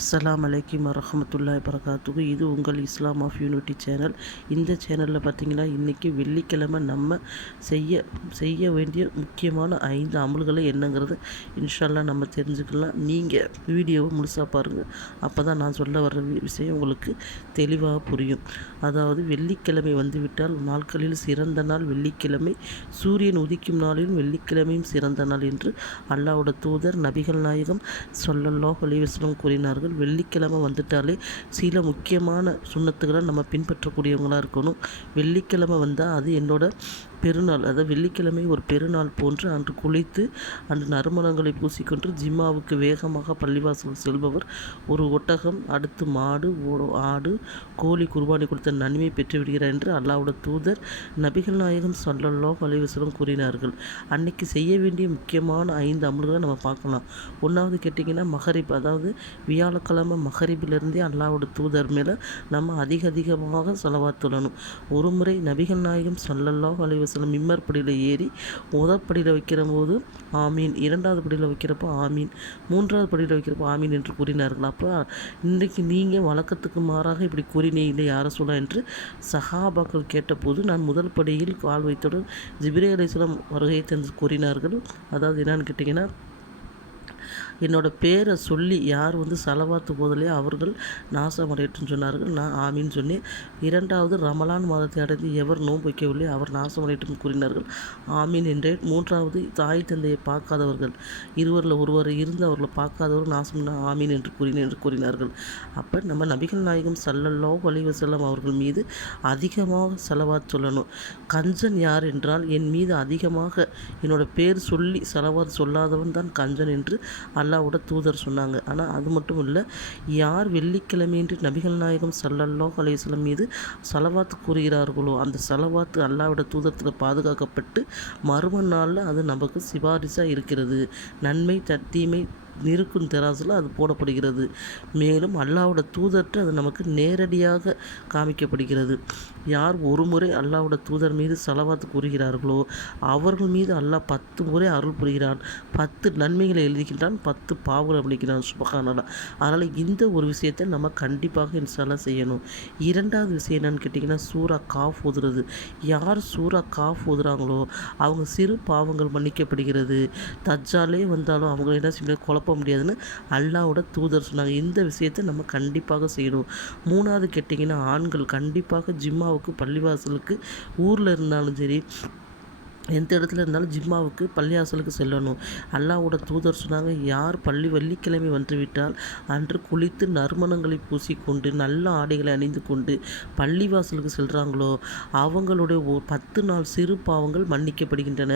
அஸ்ஸலாமு அலைக்கும் வரஹ்மத்துல்லாஹி வரகாத்துஹு. இது உங்கள் இஸ்லாம் ஆஃப் யூனிட்டி சேனல். இந்த சேனலில் பார்த்திங்கன்னா இன்றைக்கி வெள்ளிக்கிழமை நம்ம செய்ய வேண்டிய முக்கியமான 5 அமல்களை என்னங்கிறது இன்ஷால்லா நம்ம தெரிஞ்சுக்கலாம். நீங்கள் வீடியோவை முழுசாக பாருங்கள். அப்போ தான் நான் சொல்ல வர்ற விஷயம் உங்களுக்கு தெளிவாக புரியும். அதாவது வெள்ளிக்கிழமை வந்துவிட்டால் நாட்களில் சிறந்த நாள் வெள்ளிக்கிழமை, சூரியன் உதிக்கும் நாளிலும் வெள்ளிக்கிழமையும் சிறந்த நாள் என்று அல்லாஹ்வுடைய தூதர் நபிகள் நாயகம் ஸல்லல்லாஹு அலைஹி வஸல்லம் கூறினார்கள். வெள்ளிக்கிழமை வந்துட்டாலே சில முக்கியமான சுன்னத்துகளை நம்ம பின்பற்றக்கூடியவங்களாக இருக்கணும். வெள்ளிக்கிழமை வந்தால் அது என்னோட பெருநாள், அதாவது வெள்ளிக்கிழமை ஒரு பெருநாள் போன்று அன்று குளித்து அன்று நறுமணங்களை பூசிக்கொண்டு ஜிம்மாவுக்கு வேகமாக பள்ளிவாசல் செல்பவர் ஒரு ஒட்டகம், அடுத்து மாடு, ஆடு, கோழி குர்பானி கொடுத்த நன்மை பெற்றுவிடுகிறார் என்று அல்லாஹ்வுடைய தூதர் நபிகள் நாயகம் ஸல்லல்லாஹு அலைஹி வஸல்லம் கூறினார்கள். அன்னைக்கு செய்ய வேண்டிய முக்கியமான 5 அமல்களை நம்ம பார்க்கலாம். ஒன்றாவது கேட்டிங்கன்னா மகரிப், அதாவது வியாழக்கிழமை மகரிபிலிருந்தே அல்லாஹ்வுடைய தூதர் மேலே நம்ம அதிகமாக ஸலவாத் சொல்லணும். ஒரு முறை நபிகள் நாயகம் ஸல்லல்லாஹு அலைஹி வஸல்லம் மிம்பர் படியில் ஏறி முதற்படியில் வைக்கிற போது ஆமீன், 2வது படியில் வைக்கிறப்போ ஆமீன், 3வது படியில் வைக்கிறப்போ ஆமீன் என்று கூறினார்கள். அப்போ இன்றைக்கு நீங்கள் வழக்கத்துக்கு மாறாக இப்படி கூறினீங்களே யாரை சொல்ல என்று சஹாபாக்கள் கேட்டபோது நான் முதல் படியில் கால் வைத்தவுடன் ஜிப்ரீல் அலைஹிஸ்ஸலாம் வருகை தந்து கூறினார்கள். அதாவது என்னன்னு கேட்டிங்கன்னா, என்னோடய பேரை சொல்லி யார் சலவாத்து போதலையோ அவர்கள் நாசமடையட்டுன்னு சொன்னார்கள். நான் ஆமீன் சொன்னேன். 2வது ரமலான் மாதத்தை அடைந்து எவர் நோன்பு வைக்கவில்லையோ அவர் நாசமடையட்டும் கூறினார்கள். ஆமீன் என்றேன். 3வது தாய் தந்தையை பார்க்காதவர்கள், இருவரில் ஒருவர் இருந்து அவர்களை பார்க்காதவர் நாசம் ஆமீன் என்று கூறினார்கள். அப்போ நம்ம நபிகள் நாயகம் ஸல்லல்லாஹு அலைஹி வஸல்லம் அவர்கள் மீது அதிகமாக ஸலவாத் சொல்லணும். கஞ்சன் யார் என்றால் என் மீது அதிகமாக என்னோட பேர் சொல்லி ஸலவாத் சொல்லாதவன் தான் கஞ்சன் என்று அல்லாஹ்வோட தூதர் சொன்னாங்க. ஆனால் அது மட்டும் இல்லை, யார் வெள்ளிக்கிழமையின்றி நபிகள் நாயகம் ஸல்லல்லாஹு அலைஹி வஸல்லம் மீது ஸலவாத் கூறுகிறார்களோ அந்த ஸலவாத்து அல்லாஹ்வோட தூதரத்தில் பாதுகாக்கப்பட்டு மறும நாளில் அது நமக்கு சிபாரிசாக இருக்கிறது. நன்மை தீமை நிற்கும் தெராசில் அது போடப்படுகிறது. மேலும் அல்லாஹ்வோட தூதர்கிட்ட அது நமக்கு நேரடியாக காமிக்கப்படுகிறது. யார் ஒரு முறை அல்லாஹ்வோட தூதர் மீது ஸலவாத் கூறுகிறார்களோ அவர்கள் மீது அல்லாஹ் 10 முறை அருள் புரிகிறான், 10 நன்மைகளை எழுதுகின்றான், 10 பாவங்களை பண்ணிக்கிறான். சுப்ஹானல்லாஹ். அதனால் இந்த ஒரு விஷயத்தை நம்ம கண்டிப்பாக இன்ஷால்லாஹ் செய்யணும். 2வது விஷயம் என்னன்னு கேட்டிங்கன்னா, சூரா காஃப் ஓதுறது. யார் சூரா காஃப் ஓதுறாங்களோ அவங்க சிறு பாவங்கள் மன்னிக்கப்படுகிறது. தஜ்ஜாலே வந்தாலும் அவங்க என்ன செய்ய குழப்ப முடியாதுன்னு அல்லாஹ்வோட தூதர் சொன்னாங்க. இந்த விஷயத்தை நம்ம கண்டிப்பாக செய்யணும். 3வது கேட்டிங்கன்னா, ஆண்கள் கண்டிப்பாக ஜிம்மாவுக்கு பள்ளிவாசலுக்கு ஊரில் இருந்தாலும் சரி எந்த இடத்துல இருந்தாலும் ஜிம்மாவுக்கு பள்ளிவாசலுக்கு செல்லணும். அல்லாஹ்வோட தூதர் சொன்னாங்க, யார் வெள்ளிக்கிழமை வந்துவிட்டால் அன்று குளித்து நறுமணங்களை பூசிக்கொண்டு நல்ல ஆடைகளை அணிந்து கொண்டு பள்ளிவாசலுக்கு செல்கிறாங்களோ அவங்களுடைய 10 நாள் சிறு பாவங்கள் மன்னிக்கப்படுகின்றன.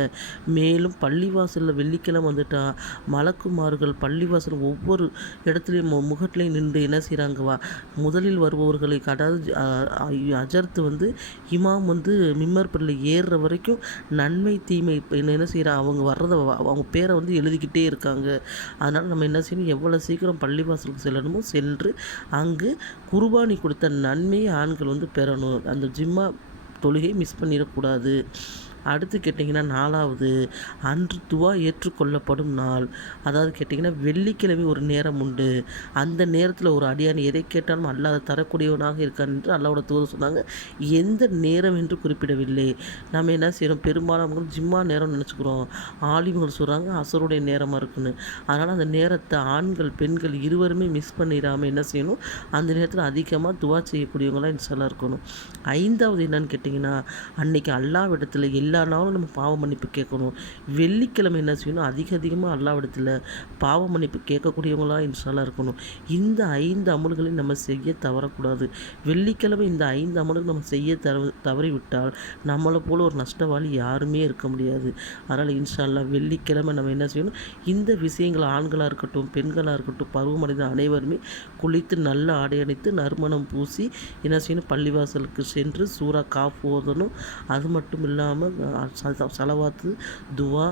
மேலும் பள்ளிவாசலில் வெள்ளிக்கிழமை வந்துட்டால் மலக்குமார்கள் பள்ளிவாசல் ஒவ்வொரு இடத்துலையும் முகட்டிலையும் நின்று என்ன செய்கிறாங்கவா, முதலில் வருபவர்களை அதாவது அஜர்த்து இமாம் மிம்பர் படியில் ஏறுற வரைக்கும் நன்மை தீமை என்ன செய்கிறாங்க, அவங்க வர்றதை அவங்க பேரை எழுதிக்கிட்டே இருக்காங்க. அதனால் நம்ம என்ன செய்யணும், எவ்வளோ சீக்கிரம் பள்ளிவாசலுக்கு செல்லணுமோ சென்று அங்கு குர்பானி கொடுத்த நன்மையை ஆண்கள் பெறணும். அந்த ஜிம்மா தொழுகை மிஸ் பண்ணிடக்கூடாது. அடுத்து கேட்டிங்கன்னா, 4வது அன்று துவா ஏற்றுக்கொள்ளப்படும் நாள். அதாவது கேட்டிங்கன்னா, வெள்ளிக்கிழமை ஒரு நேரம் உண்டு. அந்த நேரத்தில் ஒரு அடியான் எதை கேட்டாலும் அல்லாஹ் தரக்கூடியவனாக இருக்கான் என்று அல்லாஹ்வோட தூதர் சொன்னாங்க. எந்த நேரம் என்று குறிப்பிடவில்லை. நம்ம என்ன செய்கிறோம், பெரும்பாலும் ஜிம்மா நேரம் நினச்சிக்கிறோம். ஆலிம்கள் சொல்கிறாங்க அசருடைய நேரமாக இருக்குன்னு. அதனால் அந்த நேரத்தை ஆண்கள் பெண்கள் இருவருமே மிஸ் பண்ணிடாமல் என்ன செய்யணும், அந்த நேரத்தில் அதிகமாக துவா செய்யக்கூடியவங்களாம் இன்ஷால்லாஹ் இருக்கணும். 5வது என்னன்னு கேட்டிங்கன்னா, அன்றைக்கி அல்லாஹ்விடத்தில் எல்லா நாளும் நம்ம பாவ மன்னிப்பு கேட்கணும். வெள்ளிக்கிழமை என்ன செய்யணும், அதிகமாக அல்லாஹ்விடத்தில் பாவ மன்னிப்பு கேட்கக்கூடியவங்களாக இன்ஷால்லாஹ் இருக்கணும். இந்த 5 அமல்களையும் நம்ம செய்ய தவறக்கூடாது. வெள்ளிக்கிழமை இந்த 5 அமல்கள் நம்ம செய்ய தவறிவிட்டால் நம்மளை போல் ஒரு நஷ்டவாளி யாருமே இருக்க முடியாது. அதனால் இன்ஷால்லாஹ் வெள்ளிக்கிழமை நம்ம என்ன செய்யணும், இந்த விஷயங்கள் ஆண்களாக இருக்கட்டும் பெண்களாக இருக்கட்டும் பருவமடைந்த அனைவருமே குளித்து நல்ல ஆடை அணித்து நறுமணம் பூசி என்ன செய்யணும், பள்ளிவாசலுக்கு சென்று சூரா காஃப் ஓதணும். அது மட்டும் இல்லாமல் ஸலவாத்து, துவா,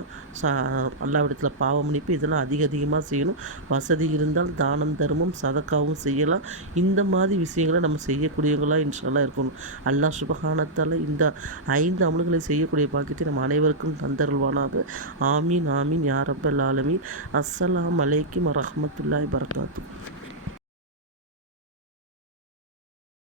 அல்லாஹ்விடத்தில் பாவ மன்னிப்பு இதெல்லாம் அதிகமாக செய்யணும். வசதி இருந்தால் தானம் தர்மம் சதக்காவும் செய்யலாம். இந்த மாதிரி விஷயங்களை நம்ம செய்யக்கூடியவங்களாக இன்ஷால்லாஹ் இருக்கணும். அல்லாஹ் சுப்ஹானஹு வ தஆலா இந்த 5 அமல்களை செய்யக்கூடிய பாக்கியத்தை நம்ம அனைவருக்கும் தந்தருள்வானாக. ஆமீன் ஆமீன் யா ரப்பல் ஆலமீன். அஸ்ஸலாமு அலைக்கும் வரஹ்மத்துல்லாஹி வரகாத்துஹு.